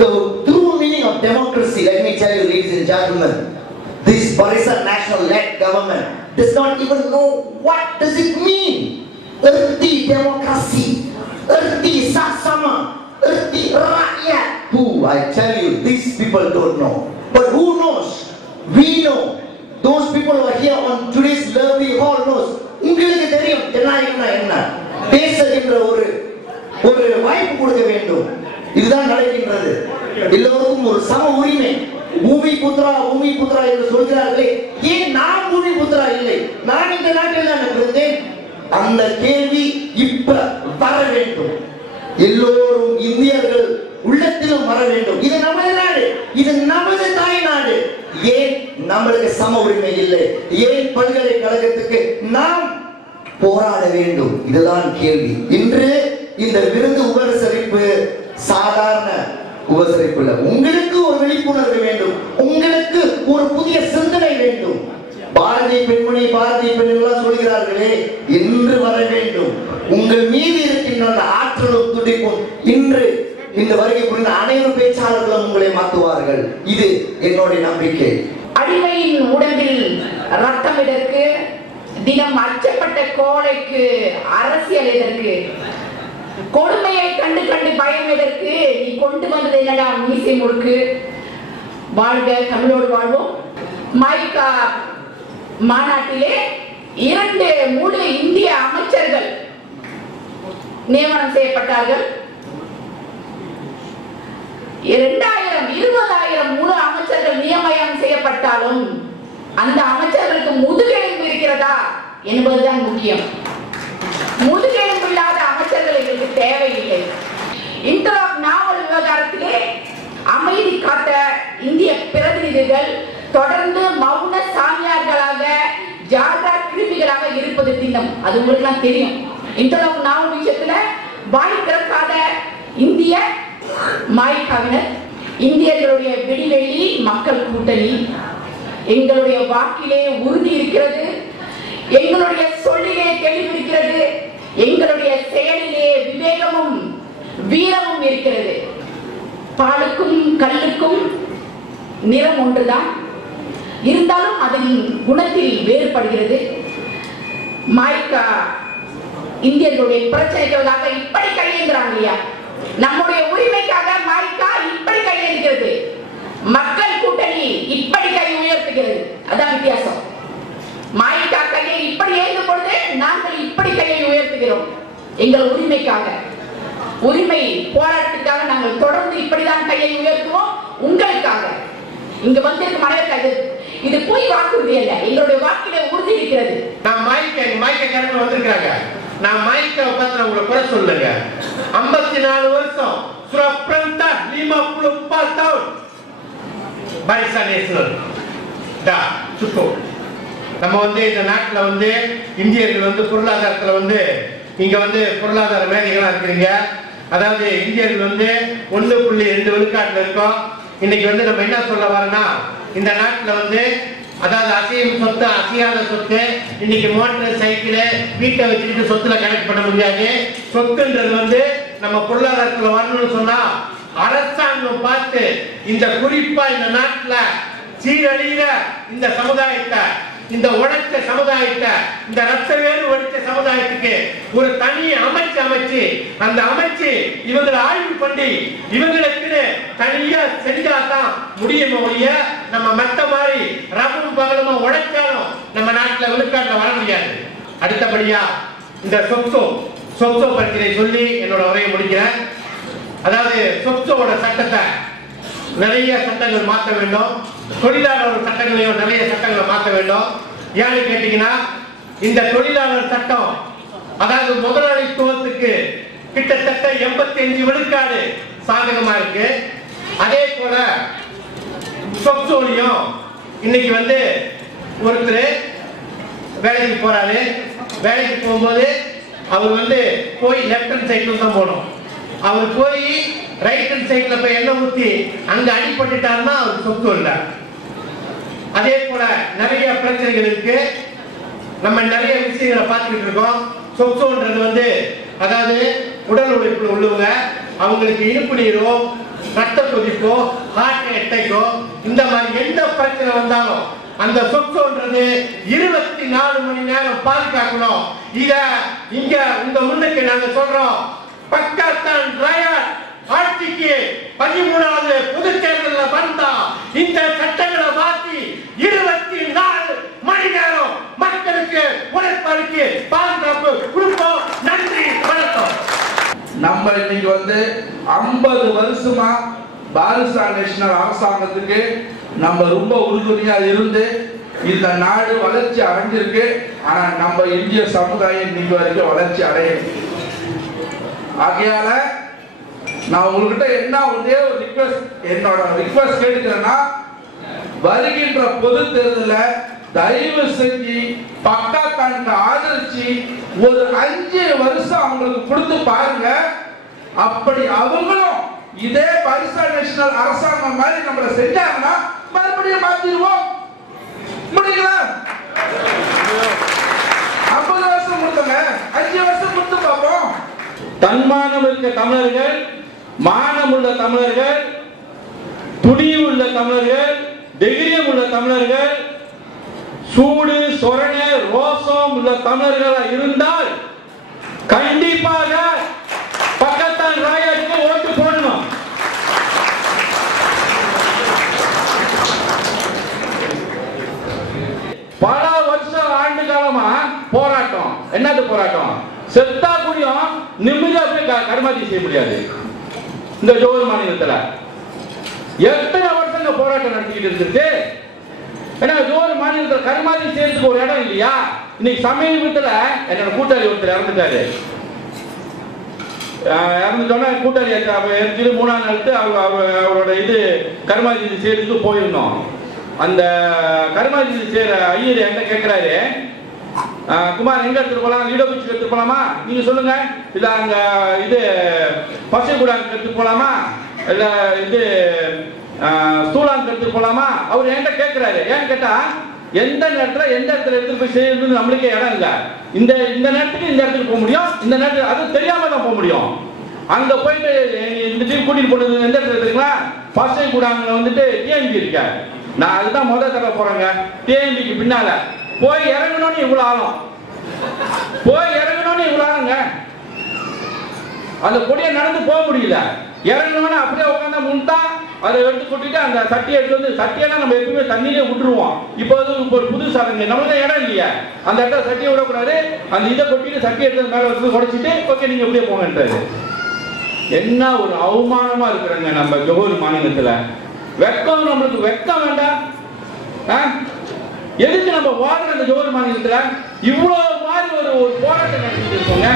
the true meaning of democracy, let me tell you, ladies and gentlemen, this Barisan national-led government does not even know what does it mean. Erti demokrasi, erti sasama, erti rakyat. Who, I tell you, these people don't know. But who knows? We know. Those people who are here on today's lovely hall knows. உங்களுக்கு தெரியும் ஜனநாயகம்னா என்ன, பேசுகின்ற ஒரு வாய்ப்பு கொடுக்க வேண்டும். இதுதான் நடக்கின்றது. எல்லோருக்கும் ஒரு சம உரிமை. பூமி புத்ரா என்று சொல்கிறார்களே, ஏன் நான் பூமி புத்ரா இல்லை? நான் இந்த நாட்டில் தான் இருந்தேன். அந்த கேள்வி இப்ப வர வேண்டும். எல்லோரும் இந்தியர்கள் உள்ளத்திலும் வர வேண்டும். இது நமது நாடு, இது நமது தாய் நாடு. ஏன் நம்மளுக்கு சம உரிமை இல்லை? ஏன் பல்கலைக்கழகத்துக்கு நாம் போராட வேண்டும்? இதுதான் கேள்வி. இன்று இந்த விருது உபசரிப்பு சாதாரண உபசரிப்பு இல்லை. உங்களுக்கு ஒரு விழிப்புணர்வு வேண்டும், உங்களுக்கு ஒரு புதிய சிந்தனை வேண்டும். பாரதிய பெண்மணி எல்லாம் சொல்கிறார்களே, இன்று வர வேண்டும். உங்கள் மீது இருக்கின்ற அந்த ஆற்றலும் துடிப்பும் இன்று இந்த வருகை புரிந்த அனைத்து பேச்சாளர்களும் உங்களை மாற்றுவார்கள். இது என்னுடைய நம்பிக்கை. அடிமையின் உடம்பில் ரத்தம் எதற்கு? தினம் அச்சப்பட்ட கோழைக்கு அரசியல் எதற்கு? கொடுமையை கண்டு பயம் எதற்கு? நீ கொண்டு வந்தது என்னடா மீசை முறுக்கு? வாழ்க தமிழோடு வாழ்வோம். மைக்கா மாநாட்டிலே 2 முழு இந்திய அமைச்சர்கள் நியமனம் செய்யப்பட்டார்கள். 20,000 முழு அமைச்சர்கள் நியமனம் செய்யப்பட்டாலும் அந்த அமைச்சர்களுக்கு முதுகெலும்பு இருக்கிறதா என்பதுதான் முக்கியம். முதுகெலும்பு இல்லாத அமைச்சர்கள் எங்களுக்கு தேவையில்லை. இன்டர்லாக் நாவல் விவகாரத்திலே அமைதி காத்த இந்திய பிரதிநிதிகள் தொடர்ந்து மௌன சாமியார்களாக ஜாகா கிருமிகளாக இருப்பது திண்ணம். அது உங்களுக்கு எல்லாம் தெரியும். இன்டர்லாக் நாவல் விஷயத்துல வாய் திறக்காத இந்திய மாய்காவினர், இந்தியர்களுடைய விடிவெள்ளி மக்கள் கூட்டணி. எங்களுடைய வாக்கிலே உறுதி இருக்கிறது, எங்களுடைய சொல்லிலே தெளிவு இருக்கிறது, எங்களுடைய செயலிலே விவேகமும் வீரமும் இருக்கிறது. பாலுக்கும் கல்லுக்கும் நிறம் ஒன்றுதான், இருந்தாலும் அதன் குணத்தில் வேறுபடுகிறது. மாய்கா இந்தியர்களுடைய பிரச்சனைகளுக்காக இப்படி கையேந்துறாங்க இல்லையா? நம்முடைய உரிமைக்காக மாய்கா இப்படி கையேந்துகிறது, மக்கள் கூட்டணி இப்படி கை உயர்த்துகிறது. அதான் வித்தியாசம். மாய்கா கையை இப்படி ஏந்தும் பொழுது நாங்கள் இப்படி கையை உயர்த்துகிறோம். எங்கள் உரிமைக்காக, உரிமை போராட்டத்துக்காக நாங்கள் தொடர்ந்து இப்படிதான் கையை உயர்த்துவோம். உங்களுக்காக இங்க வந்திருக்கும் மனைவிக்காக இது போய் வாக்குறுதி அல்ல, எங்களுடைய வாக்கிலே உறுதி இருக்கிறது. நான் மாய்க்காரங்க வந்திருக்காங்க. நான் மாய்க்காவை பத்தி உங்களை குறை சொல்லுங்க. 54 வருஷம் சுரப்ரந்தா 54 tahun Barisan Nasional dah cukup. நம்ம இந்த நாட்டில் இந்தியர்கள் பொருளாதாரத்தில் இங்க பொருளாதார மேதைகளா இருக்கிறீங்க. அதாவது இந்தியர்கள் 1.2 விழுக்காட்டுல இருக்கோம். இன்னைக்கு நம்ம என்ன சொல்ல வரோம்னா, இந்த நாட்டில் அதாவது அசையும் சொத்து அசையாத சொத்து, இன்னைக்கு மோட்டர் சைக்கிள் வீட்டை வச்சுக்கிட்டு சொத்துல கனெக்ட் பண்ண முடியாது. சொத்துன்றது நம்ம பொருளாதாரத்துல வரணும்னு சொன்னா அரசாங்கம் பார்த்து இந்த குறிப்பா இந்த நாட்டுல சீரழிகிற இந்த சமுதாயத்தை, இந்த உழைச்ச சமுதாயத்தை, இந்த ரத்த வேறு உழைச்ச சமுதாயத்துக்கு ஒரு தனி அமைச்சு அந்த அமைச்சு இவங்களை ஆய்வு பண்ணி இவங்களுக்கு தனியா செஞ்சாதான் முடியுமோ ஒழிய நம்ம மத்த மாதிரி ரவும் பகலுமா உழைச்சாலும் நம்ம நாட்டுல விழுக்காட்டுல வர முடியாது. அடுத்தபடியா இந்த சொக்சோ பிரச்சனை சொல்லி என்னோட உரையை முடிக்கிறேன். அதாவது சொக்சோட சட்டத்தை நிறைய சட்டங்கள் மாற்ற வேண்டும். தொழிலாளர் சட்டங்களையும் நிறைய சட்டங்களை மாற்ற வேண்டும். ஏன்னு கேட்டீங்கன்னா, இந்த தொழிலாளர் சட்டம் அதாவது முதலாளித்துவத்துக்கு கிட்டத்தட்ட 85 விழுக்காடு சாதகமா இருக்கு. அதே போல சொக்சோலையும் இன்னைக்கு ஒருத்தர் வேலைக்கு போறாரு. வேலைக்கு போகும்போது அவர் போய் லெப்ட் ஹேண்ட் சைட்ல தான் போகணும். அவர் போய் ரைட் ஹேண்ட் சைட்ல போய் எண்ணெய் ஊத்தி அங்க அடிபட்டுட்டாருன்னா அவர் சொத்து இல்லை. அதே போல நிறைய பிரச்சனைகள் இருக்கு. நம்ம நிறைய விஷயங்களை பார்த்துக்கிட்டு இருக்கோம். சொக்சோன்றது அதாவது உடல் உழைப்புல உள்ளவங்க, அவங்களுக்கு இனிப்பு நீரோ ரத்த கொதிப்போ ஹார்ட் அட்டாக்கோ இந்த மாதிரி எந்த பிரச்சனை வந்தாலும் அந்த சொத்துன்றது 24 மணி நேரம் பாதுகாக்கணும். இத இங்க உங்க முன்னுக்கு நாங்க சொல்றோம். பக்கத்தான் ராயட் ஆட்சிக்கு 13வது பொது தேர்தலில் வந்தா இந்த சட்டங்களை மாற்றி 24 மணி நேரம் மக்களுக்கு உழைப்பளிக்கு பாதுகாப்பு கொடுப்போம். நன்றி, வணக்கம். நம்ம இன்னைக்கு 50 வருஷமா பாரிசா நேஷனல் அரசாங்கத்துக்கு நம்ம ரொம்ப உறுதுணையா இருந்து இந்த நாடு வளர்ச்சி அடைஞ்சிருக்கு. ஆனா நம்ம இந்திய சமுதாயம் இன்னைக்கு வரைக்கும் வளர்ச்சி அடையும். ஆகையால நான் உங்ககிட்ட என்ன ஒரே ஒரு ரிக்வெஸ்ட், என்னோட ரிக்வெஸ்ட் கேட்கிறேன்னா, வருகின்ற பொது தேர்தலில் தயவு செஞ்சு பக்காத்தானுக்கு ஆதரிச்சு ஒரு 5 வருஷம் அவங்களுக்கு கொடுத்து பாருங்க. அப்படி அவங்களும் இதே பாரிசா நேஷனல் அரசாங்கம் மாதிரி நம்மள செஞ்சாங்கன்னா மறுபடியும் மாத்திடுவோம். முடியுங்களா? 50 வருஷம் கொடுத்தங்க, 5 வருஷம் கொடுத்து பார்ப்போம். தன்மானம் இருக்க தமிழர்கள், மானம் உள்ள தமிழர்கள், துணிவு உள்ள தமிழர்கள், தைரியம் உள்ள தமிழர்கள், சூடு சொரண ரோசம் உள்ள தமிழர்களா இருந்தால் கண்டிப்பாக பக்கத்தான் ராயருக்கு ஓட்டு போடணும். பல வருஷம் ஆண்டு காலமா போராட்டம். என்னது போராட்டம்? செத்தா கூடியும் நிம்மதியா போய் கர்மாதி செய்ய முடியாது. இந்த ஜோஹர் மாநிலத்துல எத்தனை வருஷங்க போராட்டம் நடத்திக்கிட்டு இருக்கு. ஏன்னா ஜோஹர் மாநிலத்தில் கர்மாதி செய்யறதுக்கு ஒரு இடம் இல்லையா? இன்னைக்கு சமீபத்துல என்னோட கூட்டாளி ஒருத்தர் இறந்துட்டாரு. இறந்துட்டோன்னா கூட்டாளி எடுத்து 3ஆம் நாள் அவரோட இது கர்மாதி செய்யறதுக்கு போயிருந்தோம். அந்த கர்மாதி செய்யற ஐயர் என்ன கேட்கிறாரு, குமார் எங்க எடுத்துட்டு போலாம்? லீடோ பீச் எடுத்துட்டு போலாமா? நீங்க சொல்லுங்க. இல்ல அங்க இது பசைகுடாங்க எடுத்துட்டு போலாமா? இல்ல இது ஸ்தூலாங்க எடுத்துட்டு போலாமா? அவர் என்கிட்ட கேட்கிறாரு. ஏன்னு கேட்டா எந்த நேரத்துல எந்த இடத்துல எடுத்துட்டு போய் செய்யறது நம்மளுக்கே இடம் இல்ல. இந்த நேரத்துக்கு இந்த இடத்துக்கு போக முடியும், இந்த நேரத்துக்கு அது தெரியாம தான் போக முடியும். அங்க போயிட்டு இந்த டீம் கூட்டிட்டு போனது எந்த இடத்துல இருக்குங்களா? பசைகுடாங்கல டிஎம்பி இருக்க. நான் அதுதான் முதல் தடவை போறேங்க. டிஎம்பிக்கு பின்னால போய் இறங்கணும்னு இவ்வளவு ஆளும், போய் இறங்கணும்னு இவ்வளவு ஆளுங்க. அந்த கொடியை நடந்து போக முடியல. இறங்கணும்னு அப்படியே உட்காந்தா முன்தா அதை எடுத்து கொட்டிட்டு அந்த சட்டியை எடுத்து சட்டியெல்லாம் நம்ம எப்பவுமே தண்ணியிலே விட்டுருவோம். இப்போ ஒரு புது சாதனை நம்மளுக்கு இடம் இல்லையா? அந்த இடத்துல சட்டியை விடக்கூடாது. அந்த இதை கொட்டிட்டு சட்டியை எடுத்து மேலே வச்சு உடைச்சிட்டு ஓகே நீங்க எப்படியே போங்கன்றாரு. என்ன ஒரு அவமானமா இருக்கிறாங்க நம்ம ஜோஹர் மாநிலத்துல. வெக்கம், நம்மளுக்கு வெக்கம் வேண்டாம்? எதுக்கு நம்ம வாழ்ற அந்த ஜோஹர் மாநிலத்துல இவ்வளவு மாதிரி ஒரு போராட்டம் நடத்திட்டு இருக்கோங்க?